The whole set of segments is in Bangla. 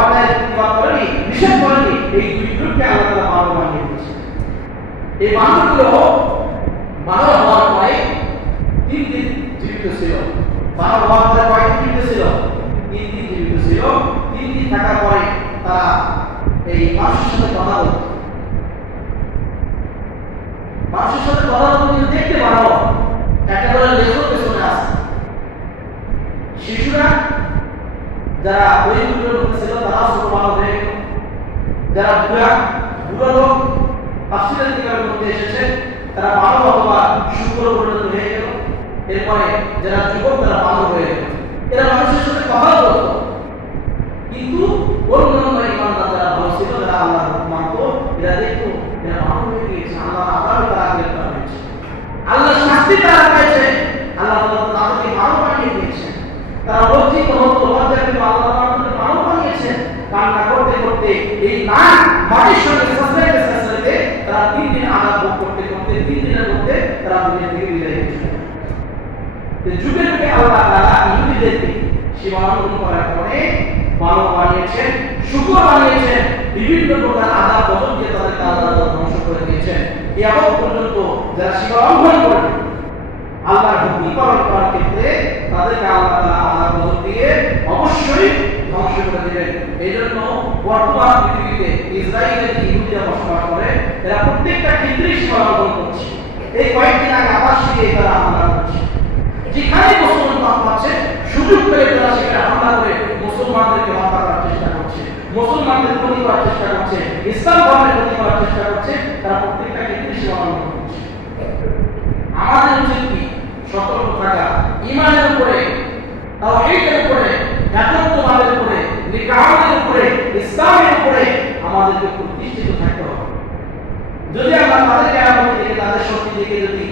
অন্যায়ের প্রতিবাদ করেনি, নিষেধ করেনি, এই দুই গ্রুপকে আল্লাহ তাআলা বানর বানিয়ে দিয়েছে। এই বানরগুলো বানর হওয়ার পরে 3 দিন জীবিত ছিল। বানর হওয়ার পরে কয়দিন জীবিত ছিল? 3 দিন জীবিত ছিল। 3 দিন থাকার পরে তারা এই মানুষের সাথে কথা বলত। মানুষের সাথে কথা বলতে কিন্তু দেখতে পারো একটা করে লেজও পেছনে আছে। শিশুরা যারা ওই গ্রুপের মধ্যে ছিল তারা ছোট বানর হয়ে গেল। যারা বুড়ো লোক তাফসীরের কিতাবের মধ্যে এসেছে তারা বানর অথবা শুকর পরিণত হয়ে গেল। এরপরে যারা যুবক তারা বানর হয়ে গেল। এরা মানুষের সাথে কথা বলত, কিন্তু অন্যান্য ইমানদার যারা ভালো ছিল, যারা আল্লাহর হুকুম মানত, এরা দেখতো এরা বানর হয়ে গিয়েছে, আল্লাহর আযাবে তারা গ্রেফতার হয়েছে, আল্লাহর শাস্তি তারা পেয়েছে, আল্লাহ তাদেরকে বানর বানিয়ে দিয়েছেন। তারা লজ্জিত হতো, লজ্জা পেত, আল্লাহ তাদেরকে বানর বানিয়েছেন। কান্না করতে করতে এই নাক মাটির সঙ্গে সাজদাতে তারা 3 দিন আযাব ভোগ করতে করতে 3 দিনের মধ্যে তারা দুনিয়া থেকে বিদায় হয়েছে। যুগে যুগে আল্লাহ তাআলা ইহুদিদেরকে সীমালঙ্ঘন করার কারণে বানর বানিয়েছেন, শুকর বানিয়েছেন, বিভিন্ন প্রকার আযাব গজব দিয়ে তাদেরকে আল্লাহ ধ্বংস করে দিয়েছেন। কিয়ামত পর্যন্ত যারা সীমালঙ্ঘন করবে আল্লাহর হুকুম পালন করার ক্ষেত্রে তাদেরকে আল্লাহ তাআলা আযাব গজব দিয়ে অবশ্যই ধ্বংস করে দিবেন। এইজন্য বর্তমান পৃথিবীতে ইসরায়েলের যে ইহুদিরা বসবাস করে এরা প্রত্যেকটা ক্ষেত্রেই সীমালঙ্ঘন করছে। এই কয়েকদিন আগে আবার শিখে তারা হামলা করছে। যেখানে মুসলমান পাচ্ছে সুযোগ পেলে তারা সেখানে হামলা করে মুসলমানদেরকে হত্যা করার চেষ্টা করছে, মুসলমানদের ক্ষতি করার চেষ্টা করছে, ইসলাম ধর্মের ক্ষতি করার চেষ্টা করছে। তারা প্রত্যেকটা ক্ষেত্রে সীমালঙ্ঘন করছে। আমাদের উচিত কি? সতর্ক থাকা, ঈমানের উপরে, তাওহীদের উপরে, একাত্মবাদের উপরে, নিকাহের উপরে, ইসলামের উপরে আমাদেরকে প্রতিষ্ঠিত থাকতে হবে। যদি আমরা তাদেরকে আমাদের দেখে, তাদের শক্তি দেখে, যদি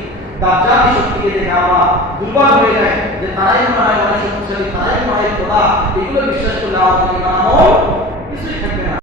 দাজ্জালি শক্তিকে দেখে আমরা দুর্বল হয়ে যায় যে তারাই মনে হয় অনেক শক্তিশালী, তারাই মনে হয় খোদা, এগুলো বিশ্বাস করলে আমাদের ঈমান আমল কিছুই থাকবে